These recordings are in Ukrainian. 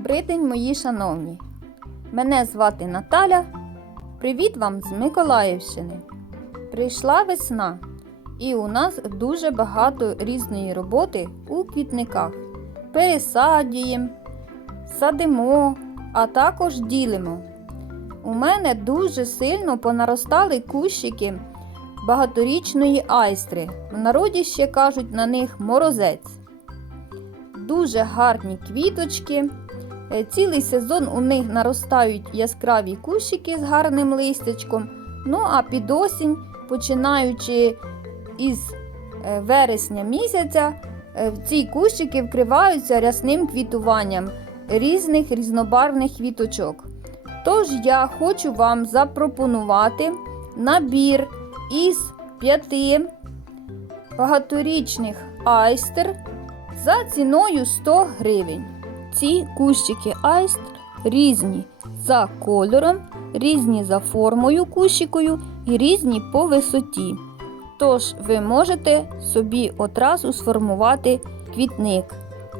Добрий день, мої шановні! Мене звати Наталя. Привіт вам з Миколаївщини. Прийшла весна, і у нас дуже багато різної роботи у квітниках. Пересадюємо, садимо, а також ділимо. У мене дуже сильно понаростали кущики багаторічної айстри. В народі ще кажуть на них морозець. Дуже гарні квіточки. Е, Цілий сезон у них наростають яскраві кущики з гарним листячком. Ну а під осінь, починаючи із е, вересня місяця, е, ці кущики вкриваються рясним квітуванням різних різнобарвних квіточок. Тож я хочу вам запропонувати набір із п'яти багаторічних айстер за ціною 100 гривень. Ці кущики айстр різні за кольором, різні за формою кущикою і різні по висоті. Тож ви можете собі одразу сформувати квітник.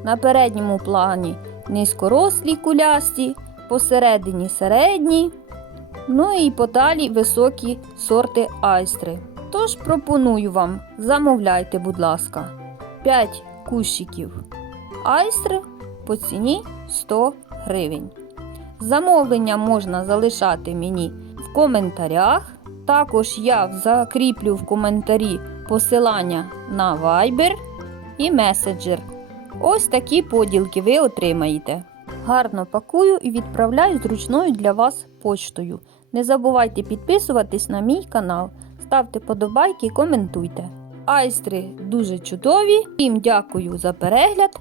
На передньому плані низькорослі кулясті, посередині середні, ну і подалі високі сорти айстри. Тож пропоную вам, замовляйте, будь ласка, 5 кущиків айстри по ціні 100 гривень. Замовлення можна залишати мені в коментарях. Також я закріплю в коментарі посилання на Viber і Messenger. Ось такі поділки ви отримаєте. Гарно пакую і відправляю зручною для вас почтою. Не забувайте підписуватись на мій канал, ставте подобайки, коментуйте. Айстри дуже чудові. Всім дякую за перегляд.